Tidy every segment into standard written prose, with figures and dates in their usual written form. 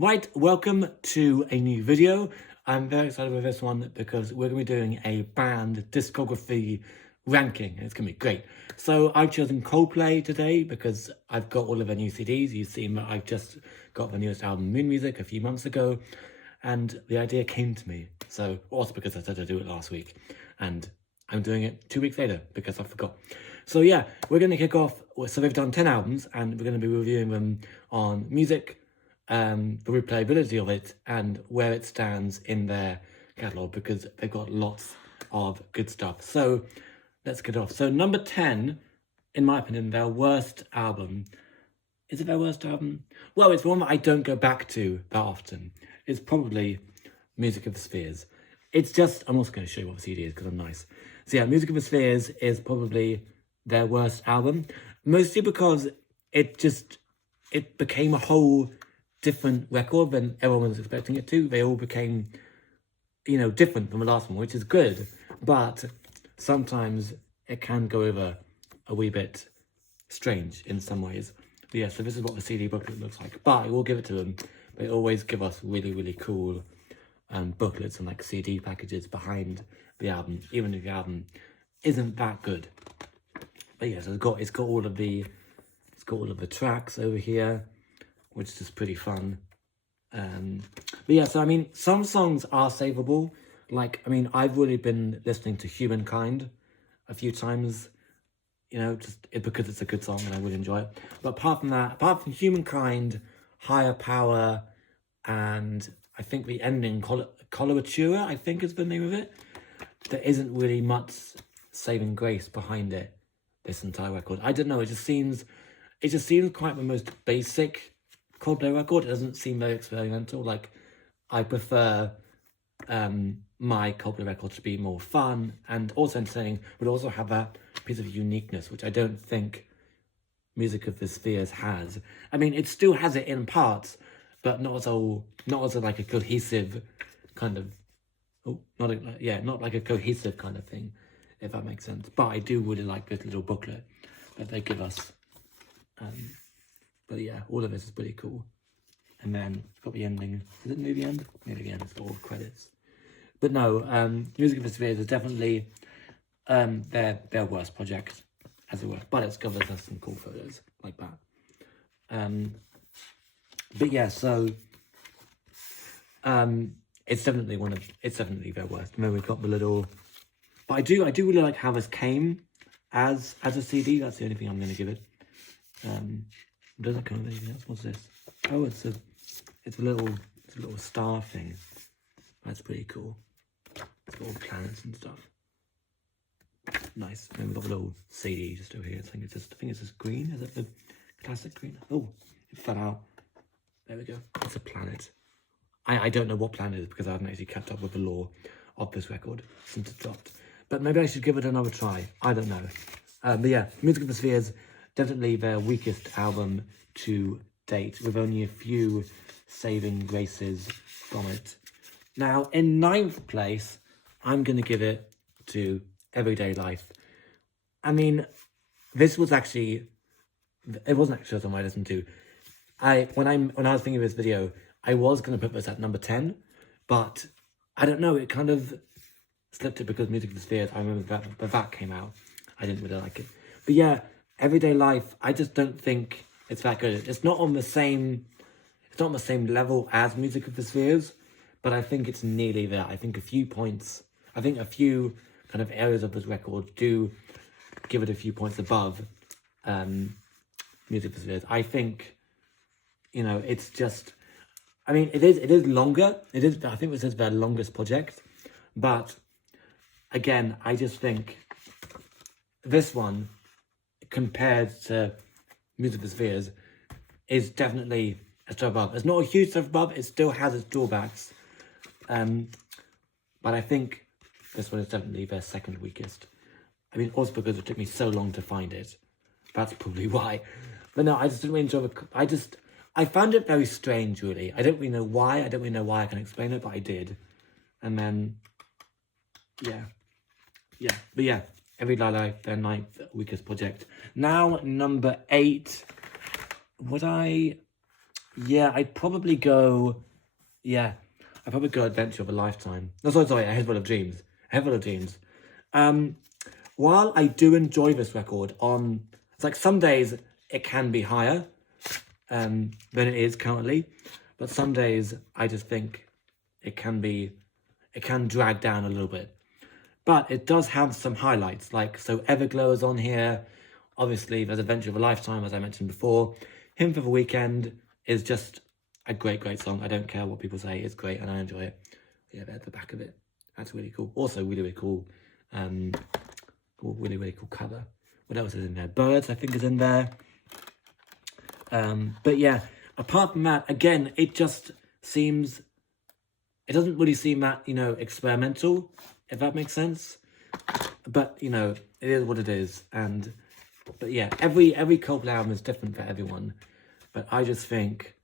Right, welcome to a new video. I'm very excited with this one because we're going to be doing a band discography ranking. It's going to be great. So I've chosen Coldplay today because I've got all of their new CDs. You've seen that I've just got the newest album, Moon Music, a few months ago. And the idea came to me. So also because I said I'd do it last week. And I'm doing it 2 weeks later because I forgot. So yeah, we're going to kick off. So they've done 10 albums and we're going to be reviewing them on music, the replayability of it, and where it stands in their catalogue because they've got lots of good stuff. So let's get off. So number 10, in my opinion, their worst album. Is it their worst album? Well, it's one that I don't go back to that often. It's probably Music of the Spheres. It's just, I'm also going to show you what the CD is because I'm nice. So yeah, Music of the Spheres is probably their worst album. Mostly because it became a whole different record than everyone was expecting it to. They all became, different from the last one, which is good. But sometimes it can go over a wee bit strange in some ways. But yeah, so this is what the CD booklet looks like. But I will give it to them. They always give us really, really cool booklets and like CD packages behind the album, even if the album isn't that good. But yeah, so it's got all of the tracks over here, which is just pretty fun. But yeah, so I mean, some songs are savable. Like, I mean, I've really been listening to Humankind a few times, because it's a good song and I really enjoy it. But apart from that, apart from Humankind, Higher Power, and I think the ending, Coloratura, I think is the name of it, there isn't really much saving grace behind it, this entire record. I don't know, it just seems quite the most basic Coldplay record. It doesn't seem very experimental. Like, I prefer my Coldplay record to be more fun and also entertaining, but also have that piece of uniqueness, which I don't think Music of the Spheres has. I mean, it still has it in parts, but not as like a cohesive kind of, not like a cohesive kind of thing, if that makes sense. But I do really like this little booklet that they give us. But yeah, all of this is pretty cool. And then it's got the ending. Is it near the end? Near the end, it's got all the credits. But no, Music of the Spheres is definitely their worst project, as it were. But it's given us some cool photos like that. But yeah, so it's definitely their worst. And then we've got the little. But I do really like how this came as a CD. That's the only thing I'm gonna give it. It doesn't come with anything else. What's this? Oh, it's a little star thing. That's pretty cool. It's got all planets and stuff. Nice. And then we've got a little CD just over here. I think it's just green. Is it the classic green? Oh, it fell out. There we go. It's a planet. I don't know what planet it is because I haven't actually kept up with the lore of this record since it dropped. But maybe I should give it another try. I don't know. But yeah, Music of the Spheres, definitely their weakest album to date, with only a few saving graces from it. Now, in 9th place, I'm going to give it to Everyday Life. I mean, it wasn't actually a song I listened to. When I was thinking of this video, I was going to put this at number 10, but I don't know, it kind of slipped it because Music of the Spheres, I remember that came out. I didn't really like it. But yeah, Everyday Life, I just don't think it's that good. It's not on the same level as Music of the Spheres, but I think it's nearly there. I think a few kind of areas of this record do give it a few points above Music of the Spheres. I think, it's just, I mean, it is longer. I think this is their longest project, but again, I just think this one, compared to Music of the Spheres, is definitely a step above. It's not a huge step above, it still has its drawbacks. But I think this one is definitely their second weakest. I mean, also because it took me so long to find it. That's probably why. But no, I just didn't really enjoy it. I found it very strange, really. I don't really know why. I don't really know why I can explain it, but I did. And then, yeah. But yeah, Everyday Life, their 9th weakest project. Now, number 8. Yeah, I'd probably go, yeah, I'd probably go Adventure of a Lifetime. No, sorry, A Head Full of Dreams. A Head Full of Dreams. Um, while I do enjoy this record it's like some days it can be higher than it is currently, but some days I just think it can drag down a little bit. But it does have some highlights, like, so Everglow is on here. Obviously, there's Adventure of a Lifetime, as I mentioned before. Hymn for the Weekend is just a great, great song. I don't care what people say, it's great and I enjoy it. Yeah, there's the back of it. That's really cool. Also, really, really cool, really, really cool cover. What else is in there? Birds, I think, is in there. But yeah, apart from that, again, it doesn't really seem that, experimental, if that makes sense. But, it is what it is. But yeah, every Coldplay album is different for everyone. But I just think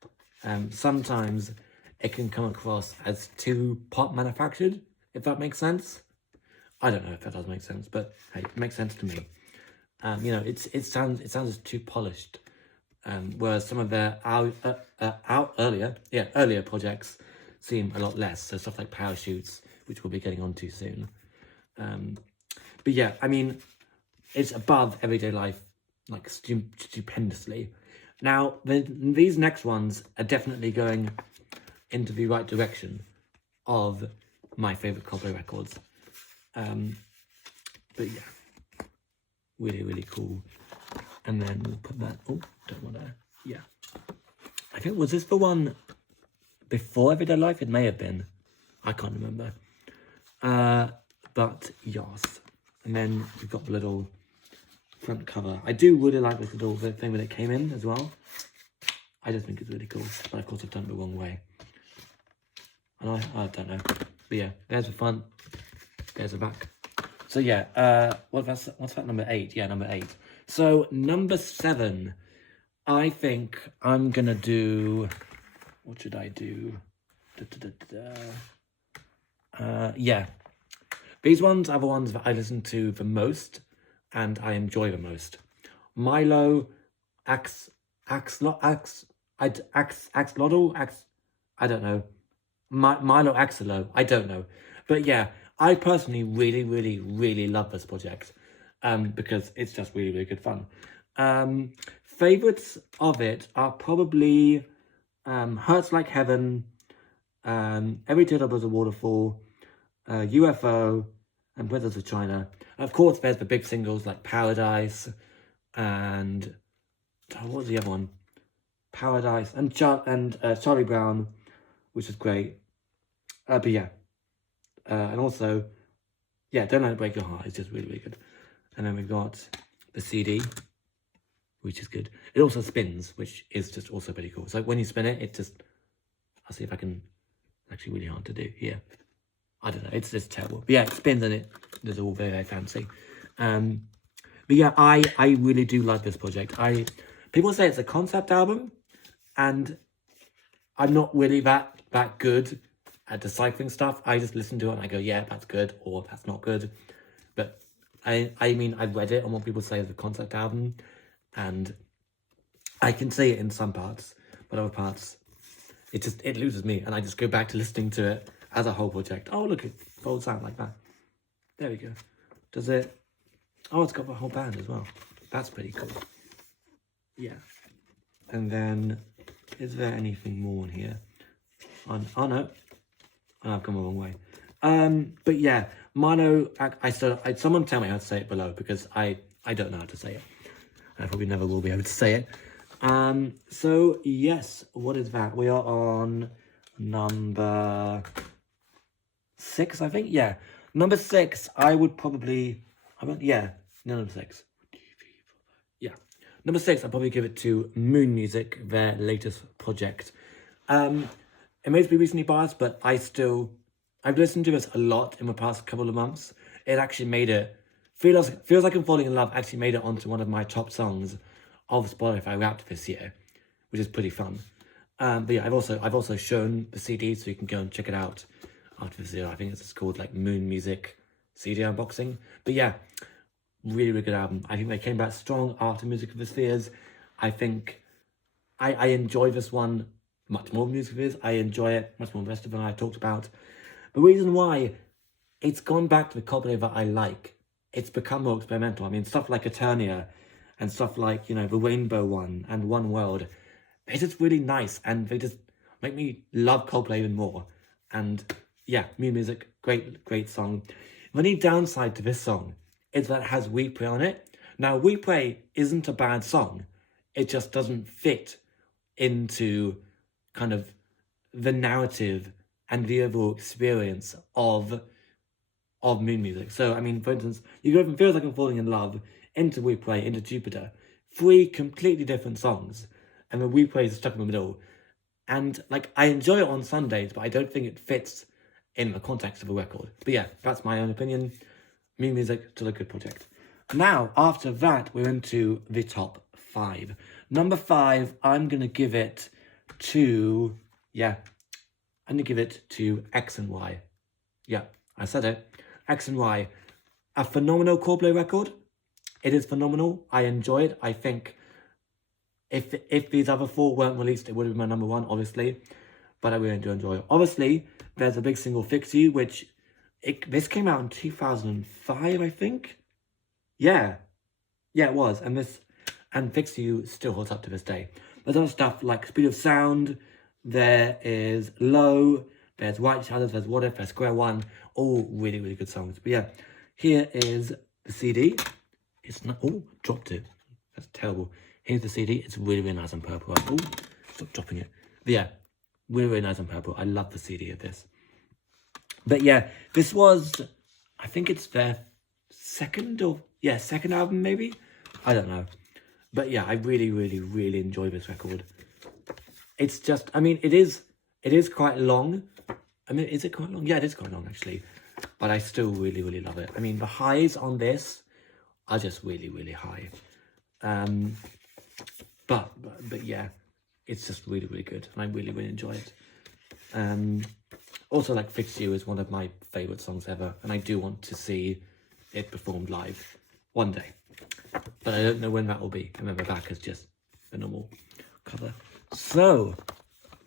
sometimes it can come across as too pop manufactured, if that makes sense. I don't know if that does make sense, but hey, it makes sense to me. It sounds too polished. Whereas some of their earlier projects seem a lot less. So stuff like Parachutes, which we'll be getting onto soon. But yeah, I mean, it's above Everyday Life, like, stupendously. Now, these next ones are definitely going into the right direction of my favourite Coldplay records. But yeah, really, really cool. And then we'll put that, don't want to, yeah. I think, was this the one before Everyday Life? It may have been. I can't remember. But yes. And then we've got the little front cover. I do really like this little thing when it came in as well. I just think it's really cool. But of course I've done it the wrong way. And I don't know. But yeah, there's the front. There's the back. So yeah, what's that, number 8? Yeah, number 8. So number 7, I think I'm gonna do, what should I do? Yeah. These ones are the ones that I listen to the most and I enjoy the most. Milo, I don't know. Milo Axolo, I don't know. But yeah, I personally really, really, really love this project because it's just really, really good fun. Favourites of it are probably Hurts Like Heaven, Every Teardrop is a Waterfall, UFO, and Brothers of China. Of course, there's the big singles like Paradise and what was the other one? Paradise and Charlie Brown, which is great. But yeah, and also, yeah, Don't Let It Break Your Heart is just really, really good. And then we've got the CD, which is good. It also spins, which is just also pretty cool. So when you spin it, it just, I'll see if I can, actually really hard to do here. I don't know, it's just terrible. But yeah, it spins and it's all very, very fancy. But yeah, I really do like this project. People say it's a concept album, and I'm not really that good at deciphering stuff. I just listen to it and I go, yeah, that's good, or that's not good. But I mean, I've read it on what people say is a concept album, and I can see it in some parts, but other parts, it loses me, and I just go back to listening to it as a whole project. Oh, look, it folds out like that. There we go. Does it? Oh, it's got the whole band as well. That's pretty cool. Yeah. And then, is there anything more in here? Oh no. Oh, I've gone the wrong way. But yeah, Milo, someone tell me how to say it below, because I don't know how to say it. I probably never will be able to say it. So yes, what is that? We are on number 6, I think. Yeah, number 6. I would probably, number 6. Yeah, number 6. I'd probably give it to Moon Music, their latest project. It may be recently biased, but I've listened to this a lot in the past couple of months. It actually made it, feels like I'm falling in love, actually made it onto one of my top songs of Spotify Wrapped this year, which is pretty fun. But yeah, I've also shown the CD, so you can go and check it out after this video. I think it's called like Moon Music CD unboxing. But yeah, really, really good album. I think they came back strong after Music of the Spheres. I think I enjoy this one much more music videos. I enjoy it much more than the rest of them I talked about. The reason why it's gone back to the Coldplay that I like. It's become more experimental. I mean, stuff like Eternia and stuff like, the Rainbow one and One World, they're just really nice and they just make me love Coldplay even more. And yeah, new music, great song. The only downside to this song is that it has We Pray on it. Now, We Pray isn't a bad song. It just doesn't fit into kind of the narrative and the overall experience of moon music. So, I mean, for instance, you go from Feels Like I'm Falling in Love into We Pray, into Jupiter. 3 completely different songs. And the We Pray is stuck in the middle. And, like, I enjoy it on Sundays, but I don't think it fits in the context of a record. But yeah, that's my own opinion. Moon music, still a good project. Now, after that, we're into the top 5. Number 5, I'm going to give it to, X and Y. Yeah, I said it. X and Y. A phenomenal Coldplay record. It is phenomenal. I enjoy it. I think if these other 4 weren't released, it would have been my number 1, obviously. But I really do enjoy it. Obviously, there's a big single, Fix You, which this came out in 2005, I think. Yeah, it was. And Fix You still holds up to this day. There's other stuff like Speed of Sound. There is Low. There's White Shadows. There's What If. There's Square One. All really, really good songs. But yeah, here is the CD. It's not... Oh, dropped it. That's terrible. Here's the CD. It's really, really nice and purple. Oh, stop dropping it. But yeah, really, really nice and purple. I love the CD of this. But yeah, this was... I think it's their second album maybe? I don't know. But yeah, I really, really, really enjoy this record. It's just... I mean, it is quite long. I mean, is it quite long? Yeah, it is quite long, actually. But I still really, really love it. I mean, the highs on this are just really, really high. But yeah, it's just really, really good. And I really, really enjoy it. Also, like, Fix You is one of my favourite songs ever. And I do want to see it performed live one day. But I don't know when that will be. I remember back as just a normal cover. So,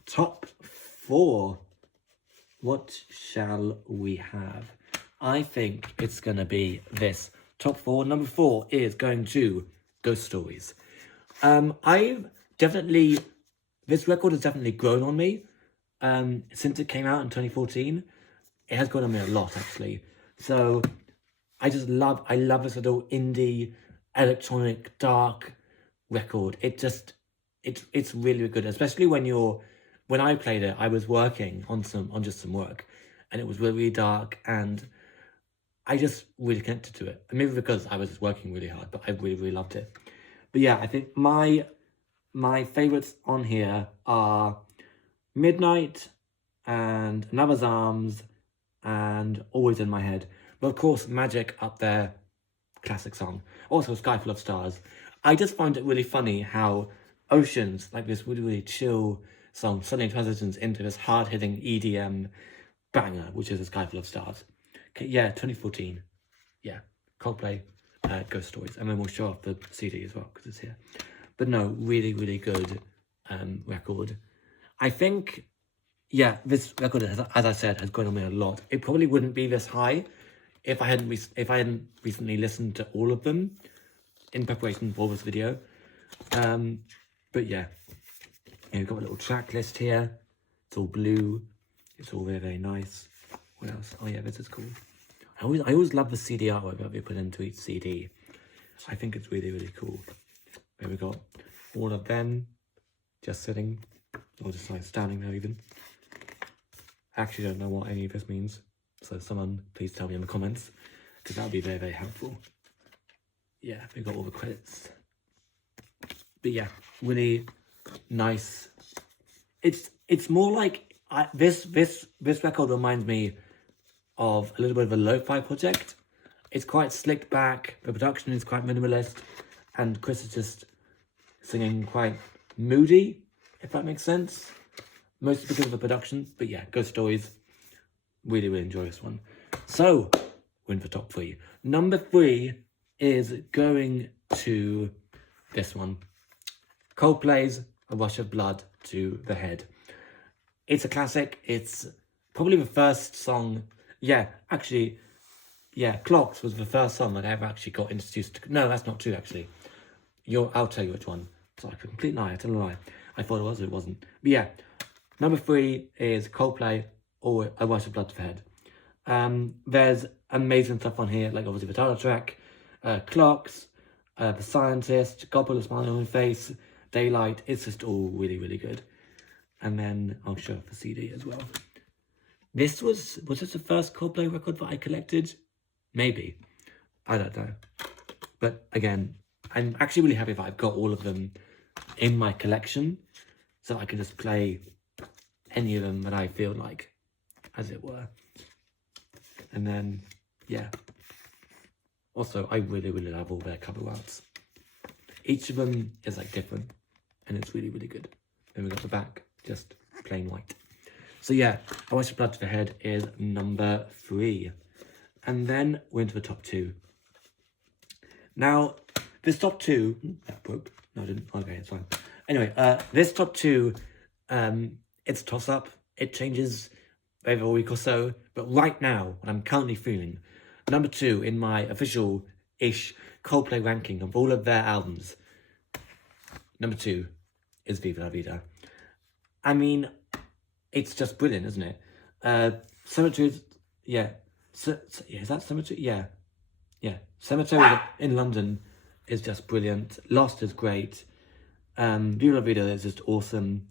top 4. What shall we have? I think it's going to be this. Top 4. Number 4 is going to Ghost Stories. This record has definitely grown on me. Since it came out in 2014. It has grown on me a lot, actually. So, I love this little indie, electronic, dark record. It's really, really good, especially when I played it, I was working on just some work, and it was really, really dark, and I just really connected to it. Maybe because I was working really hard, but I really, really loved it. But yeah, I think my favourites on here are Midnight and Another's Arms and Always in My Head. But of course, Magic up there, classic song. Also, Sky Full of Stars. I just find it really funny how Oceans, like this really, really chill song, suddenly transitions into this hard-hitting EDM banger, which is A Sky Full of Stars. Okay, yeah, 2014. Yeah, Coldplay, Ghost Stories. And then we'll show off the CD as well, because it's here. But no, really, really good record. I think, yeah, this record, as I said, has grown on me a lot. It probably wouldn't be this high if I hadn't recently listened to all of them in preparation for this video. But yeah, we've got a little track list here. It's all blue. It's all very, very nice. What else? Oh yeah, this is cool. I always love the CD artwork that they put into each CD. I think it's really, really cool. There we got all of them just sitting, or just like standing there even. I actually don't know what any of this means. So someone please tell me in the comments, because that would be very, very helpful. Yeah, we got all the credits. But yeah, really nice. It's more like this record reminds me of a little bit of a lo-fi project. It's quite slicked back. The production is quite minimalist, and Chris is just singing quite moody, if that makes sense. Mostly because of the production, but yeah, Ghost Stories. Really, really enjoy this one. So, we're in for top 3. Number 3 is going to this one. Coldplay's A Rush of Blood to the Head. It's a classic. It's probably the first song. Yeah, actually, yeah, Clocks was the first song that I ever actually got introduced to. No, that's not true, actually. I'll tell you which one. Sorry, a complete lie. I tell a lie. I thought it was, it wasn't. But yeah, number 3 is Coldplay, or I Wash the Blood to the Head. There's amazing stuff on here, like obviously the title track, Clocks, The Scientist, God Put a Smile on Your Face, Daylight. It's just all really, really good. And then I'll show off the CD as well. This was this the first Coldplay record that I collected? Maybe. I don't know. But again, I'm actually really happy that I've got all of them in my collection, so I can just play any of them that I feel like, as it were. And then, yeah. Also, I really, really love all their cover arts. Each of them is like different, and it's really, really good. Then we got the back, just plain white. So yeah, I Wash the Blood to the Head is number 3. And then we're into the top 2. Now, this top 2, that broke. No, I didn't. Okay, it's fine. Anyway, this top 2, it's a toss-up. It changes over a week or so. But right now, what I'm currently feeling, number 2 in my official-ish Coldplay ranking of all of their albums, number 2 is Viva La Vida. I mean, it's just brilliant, isn't it? Cemetery, yeah. Is that Cemetery? Yeah. Cemetery in London is just brilliant. Lost is great. Viva La Vida is just awesome.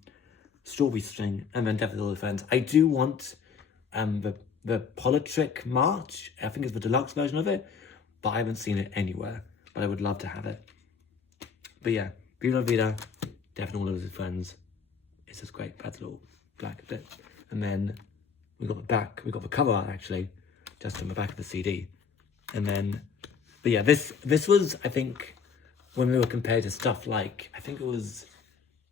Strawberry String, and then Death with All the Friends. I do want the Politrick March. I think it's the deluxe version of it, but I haven't seen it anywhere. But I would love to have it. But yeah, Viva La Vida, Death with All of His Friends. It's just great. That's a little black bit. And then we got the back. We got the cover art actually, just on the back of the CD. And then, but yeah, this was, I think, when we were compared to stuff like, I think it was,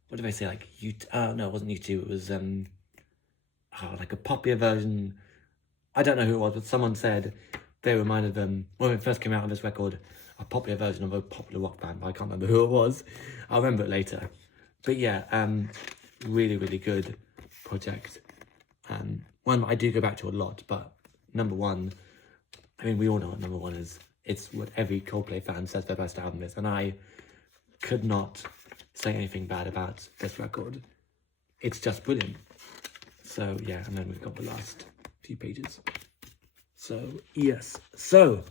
what did I say, like no, it wasn't U2, it was like a poppier version. I don't know who it was, but someone said they reminded them, when it first came out on this record, a popular version of a popular rock band, but I can't remember who it was. I'll remember it later. But yeah, really, really good project. One I do go back to a lot, but number 1, I mean, we all know what number 1 is. It's what every Coldplay fan says their best album is, and I could not say anything bad about this record. It's just brilliant. So yeah, and then we've got the last few pages. So yes, so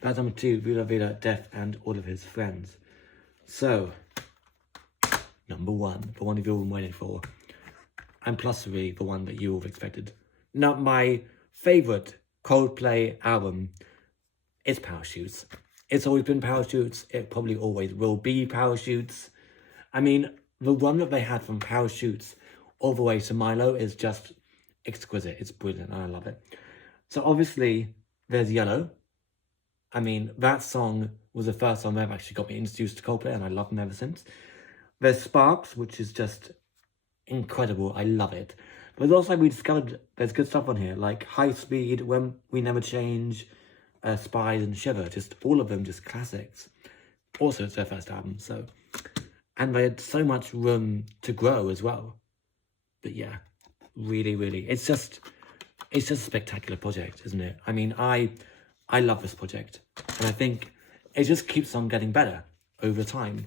that's number 2, Viva La Vida, Death and All of His Friends. So number 1, the one you've all been waiting for, and plus 3, the one that you all expected. Now, my favourite Coldplay album is Parachutes. It's always been Parachutes. It probably always will be Parachutes. I mean, the one that they had from Parachutes all the way to Milo is just exquisite. It's brilliant. I love it. So obviously, there's Yellow. I mean, that song was the first song that actually got me introduced to Coldplay, and I love them ever since. There's Sparks, which is just incredible. I love it. But also we discovered there's good stuff on here, like High Speed, When We Never Change, Spies and Shiver. Just all of them just classics. Also, it's their first album, so. And they had so much room to grow as well. But yeah, really, really. It's just a spectacular project, isn't it? I mean, I love this project. And I think it just keeps on getting better over time.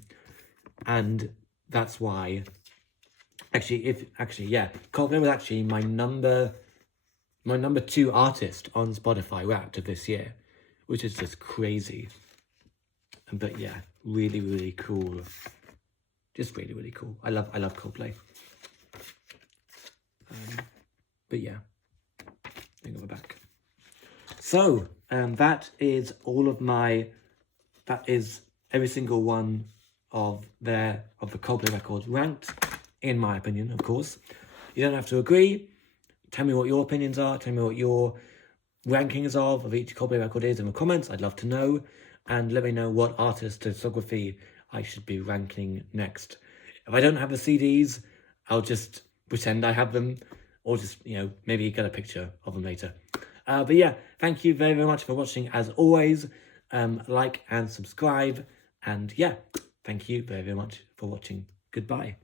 And that's why, yeah, Coldplay was actually my number 2 artist on Spotify Wrapped of this year, which is just crazy. But yeah, really, really cool. Just really, really cool. I love Coldplay. But yeah, think of it back. So that is all of my. That is every single one of the Coldplay records ranked, in my opinion, of course. You don't have to agree. Tell me what your opinions are. Tell me what your rankings of each Coldplay record is in the comments. I'd love to know. And let me know what artist discography I should be ranking next. If I don't have the CDs, I'll just pretend I have them, or just, maybe get a picture of them later. But yeah, thank you very, very much for watching. As always, like and subscribe. And yeah, thank you very, very much for watching. Goodbye.